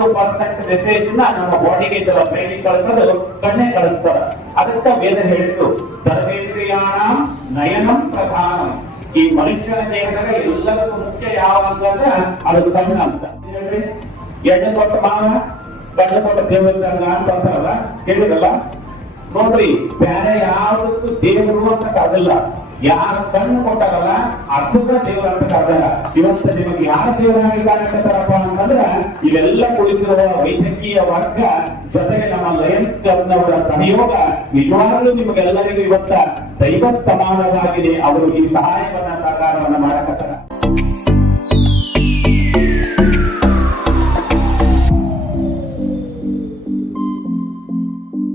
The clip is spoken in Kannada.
90% ಮೆಸೇಜ್ ನಮ್ಮ ಬಾಡಿಗೆ ಬ್ರೈನಿಗೆ ಕಳಿಸೋದು ಕಣ್ಣೆ ಕಳಿಸ್ತಾರೆ. ಅದಕ್ಕೆ ವೇದ ಹೇಳಿತ್ತು ಸರ್ವೇಂದ್ರಿಯಾಣಂ ನಯನಂ ಪ್ರಧಾನಂ. ಈ ಮನುಷ್ಯನ ದೇಹದಾಗ ಎಲ್ಲದಕ್ಕೂ ಮುಖ್ಯ ಯಾವ ಅಂತಂದ್ರೆ ಅದು ಕಣ್ಣು ಅಂತ ಹೇಳ್ರಿ. ಎಣ್ಣೆ ಕೊಟ್ಟ ಮಾವ ಕಣ್ಣು ಕೊಟ್ಟ ದೇವರ ಅಂತ ಅಂತಾರಲ್ಲ, ಹೇಳಿರಲ್ಲ ನೋಡ್ರಿ. ಬೇರೆ ಯಾವ್ದಕ್ಕೂ ದೇವರು ಅಂತ ಅದಲ್ಲ, ಯಾರ ಕಣ್ಣು ಕೊಟ್ಟಾರಲ್ಲ ಅದ್ಭುತ ದೇವರು ಅಂತ ಕಾದಾರ. ಇವತ್ತು ನಿಮಗೆ ಯಾರ ದೇವರಾಗಿದ್ದಾರಪ್ಪ ಅಂತಂದ್ರೆ ಇವೆಲ್ಲ ಕುಳಿತಿರುವ ವೈದ್ಯಕೀಯ ವರ್ಗ ಜೊತೆಗೆ ನಮ್ಮ ಲಯನ್ಸ್ ಕ್ಲಬ್ನವರ ಸಹಯೋಗ ನಿಜವಾಗಲೂ ನಿಮಗೆಲ್ಲರಿಗೂ ಇವತ್ತ ದೈವ ಸಮಾನವಾಗಿದೆ. ಅವರು ಈ ಸಹಾಯವನ್ನ ಸಹಕಾರವನ್ನ ಮಾಡಕತ್ತಾರ.